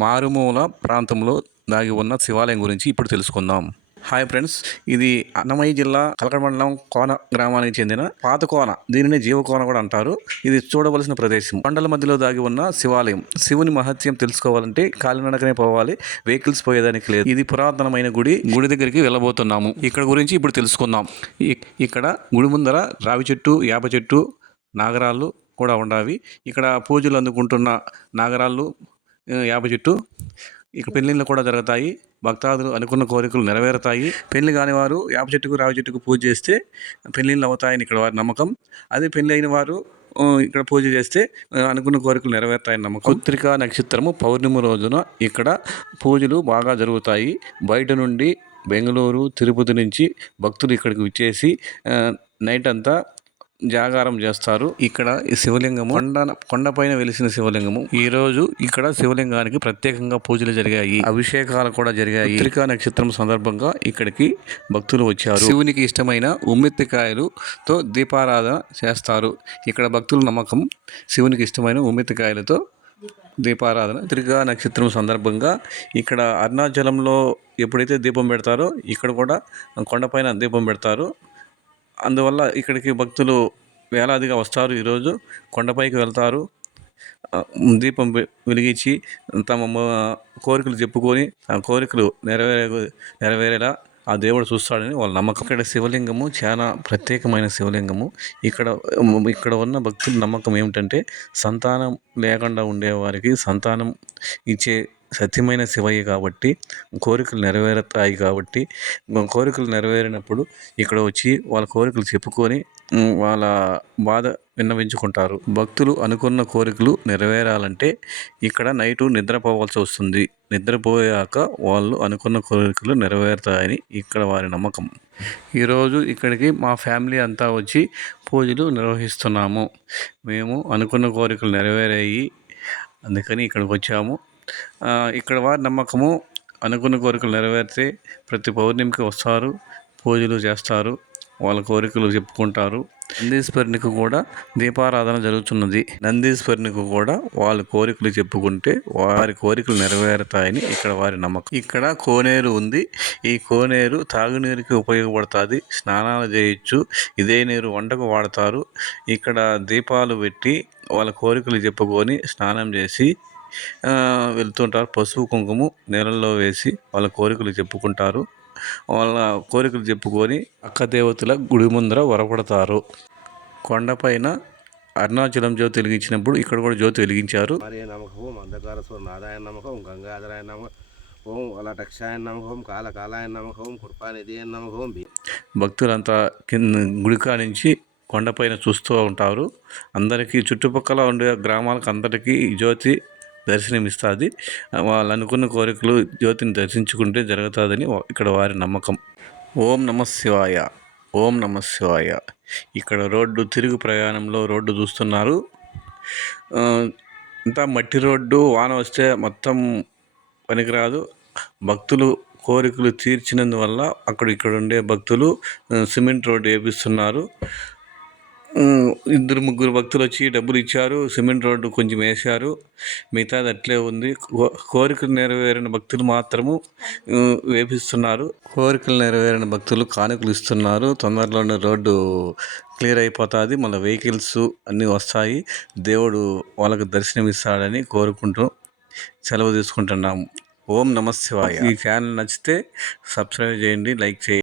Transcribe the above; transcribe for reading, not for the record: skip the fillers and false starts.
మారుమూల ప్రాంతంలో దాగి ఉన్న శివాలయం గురించి ఇప్పుడు తెలుసుకుందాం. హాయ్ ఫ్రెండ్స్, ఇది అన్నమయ్య జిల్లా కలకడ మండలం కోన గ్రామానికి చెందిన పాత కోన. దీనిని జీవకోన కూడా అంటారు. ఇది చూడవలసిన ప్రదేశం. కొండల మధ్యలో దాగి ఉన్న శివాలయం. శివుని మహత్యం తెలుసుకోవాలంటే కాలినడకనే పోవాలి, వెహికల్స్ పోయేదానికి లేదు. ఇది పురాతనమైన గుడి. గుడి దగ్గరికి వెళ్ళబోతున్నాము. ఇక్కడ గురించి ఇప్పుడు తెలుసుకుందాం. ఇక్కడ గుడి ముందర రావి చెట్టు, యాప చెట్టు, నాగరాళ్ళు కూడా ఉండావి. ఇక్కడ పూజలు అందుకుంటున్న నాగరాళ్ళు, యాప చెట్టు. ఇక పెళ్ళిళ్ళు కూడా జరుగుతాయి. భక్తాదులు అనుకున్న కోరికలు నెరవేరుతాయి. పెళ్లి కాని వారు యాప చెట్టుకు, రావి చెట్టుకు పూజ చేస్తే పెళ్ళిళ్ళు అవుతాయని ఇక్కడ వారి నమ్మకం. అదే పెళ్ళి అయిన వారు ఇక్కడ పూజ చేస్తే అనుకున్న కోరికలు నెరవేరుతాయని నమ్మకం. కృత్తికా నక్షత్రము పౌర్ణమి రోజున ఇక్కడ పూజలు బాగా జరుగుతాయి. బయట నుండి బెంగళూరు, తిరుపతి నుంచి భక్తులు ఇక్కడికి విచ్చేసి నైట్ అంతా జాగారం చేస్తారు. ఇక్కడ ఈ శివలింగము కొండపైన వెలిసిన శివలింగము. ఈ రోజు ఇక్కడ శివలింగానికి ప్రత్యేకంగా పూజలు జరిగాయి, అభిషేకాలు కూడా జరిగాయి. కృత్తికా నక్షత్రం సందర్భంగా ఇక్కడికి భక్తులు వచ్చారు. శివునికి ఇష్టమైన ఉమ్మెత్తికాయలతో దీపారాధన చేస్తారు. ఇక్కడ భక్తుల నమ్మకం శివునికి ఇష్టమైన ఉమ్మెత్తికాయలతో దీపారాధన. కృత్తికా నక్షత్రం సందర్భంగా ఇక్కడ అరుణాచలంలో ఎప్పుడైతే దీపం పెడతారో ఇక్కడ కూడా కొండపైన దీపం పెడతారు. అందువల్ల ఇక్కడికి భక్తులు వేలాదిగా వస్తారు. ఈరోజు కొండపైకి వెళ్తారు. దీపం వెలిగించి తమ కోరికలు చెప్పుకొని ఆ కోరికలు నెరవేరేలా ఆ దేవుడు చూస్తాడని వాళ్ళ నమ్మకం. ఇక్కడ శివలింగము చాలా ప్రత్యేకమైన శివలింగము. ఇక్కడ ఉన్న భక్తుల నమ్మకం ఏమిటంటే సంతానం లేకుండా ఉండేవారికి సంతానం ఇచ్చే సత్యమైన శివయ్య కాబట్టి కోరికలు నెరవేరుతాయి. కాబట్టి కోరికలు నెరవేరినప్పుడు ఇక్కడ వచ్చి వాళ్ళ కోరికలు చెప్పుకొని వాళ్ళ బాధ విన్నవించుకుంటారు. భక్తులు అనుకున్న కోరికలు నెరవేరాలంటే ఇక్కడ నైటు నిద్రపోవాల్సి వస్తుంది. నిద్రపోయాక వాళ్ళు అనుకున్న కోరికలు నెరవేరుతాయని ఇక్కడ వారి నమ్మకం. ఈరోజు ఇక్కడికి మా ఫ్యామిలీ అంతా వచ్చి పూజలు నిర్వహిస్తున్నాము. మేము అనుకున్న కోరికలు నెరవేరాయి, అందుకని ఇక్కడికి వచ్చాము. ఇక్కడ వారి నమ్మకము అనుకున్న కోరికలు నెరవేరితే ప్రతి పౌర్ణమికి వస్తారు, పూజలు చేస్తారు, వాళ్ళ కోరికలు చెప్పుకుంటారు. నందీశ్వరునికి కూడా దీపారాధన జరుగుతున్నది. నందీశ్వరునికి కూడా వాళ్ళ కోరికలు చెప్పుకుంటే వారి కోరికలు నెరవేరుతాయని ఇక్కడ వారి నమ్మకం. ఇక్కడ కోనేరు ఉంది. ఈ కోనేరు తాగునీరుకి ఉపయోగపడుతుంది. స్నానాలు చేయొచ్చు. ఇదే నీరు వంటకు వాడతారు. ఇక్కడ దీపాలు పెట్టి వాళ్ళ కోరికలు చెప్పుకొని స్నానం చేసి వెళ్తుంటారు. పసుపు కుంకుమ నీళ్ళల్లో వేసి వాళ్ళ కోరికలు చెప్పుకుంటారు. వాళ్ళ కోరికలు చెప్పుకొని అక్క దేవతల గుడి ముందర వరపడతారు. కొండపైన అరుణాచలం జ్యోతి వెలిగించినప్పుడు ఇక్కడ కూడా జ్యోతి వెలిగించారు. నమకం అంధకారస్వర నారాయణ నమకం, గంగాధరాయ నమకం, ఓం అలటక్షాయ నమకం, కాలకాలాయ నమకం, కృపానిధి నమకం. భక్తులంతా కింద గుడికా నుంచి కొండపైన చూస్తూ ఉంటారు. అందరికీ చుట్టుపక్కల ఉండే గ్రామాలకు అందరికీ జ్యోతి దర్శనమిస్తుంది. వాళ్ళు అనుకున్న కోరికలు జ్యోతిని దర్శించుకుంటే జరుగుతుందని ఇక్కడ వారి నమ్మకం. ఓం నమ శివాయ, ఓం నమ శివాయ. ఇక్కడ రోడ్డు తిరుగు ప్రయాణంలో రోడ్డు చూస్తున్నారు. ఇంత మట్టి రోడ్డు, వాన వస్తే మొత్తం పనికిరాదు. భక్తులు కోరికలు తీర్చినందువల్ల ఇక్కడ ఉండే భక్తులు సిమెంట్ రోడ్డు వేపిస్తున్నారు. ఇద్దరు ముగ్గురు భక్తులు వచ్చి డబ్బులు ఇచ్చారు. సిమెంట్ రోడ్డు కొంచెం వేశారు, మిగతాది అట్లే ఉంది. కోరికలు నెరవేరిన భక్తులు మాత్రము వేపిస్తున్నారు. కోరికలు నెరవేరిన భక్తులు కానుకలు ఇస్తున్నారు. తొందరలోనే రోడ్డు క్లియర్ అయిపోతుంది. మళ్ళీ వెహికల్స్ అన్నీ వస్తాయి. దేవుడు వాళ్ళకు దర్శనం ఇస్తాడని కోరుకుంటూ సెలవు తీసుకుంటున్నాము. ఓం నమ శివాయ. ఈ ఛానల్ నచ్చితే సబ్స్క్రైబ్ చేయండి, లైక్ చేయండి.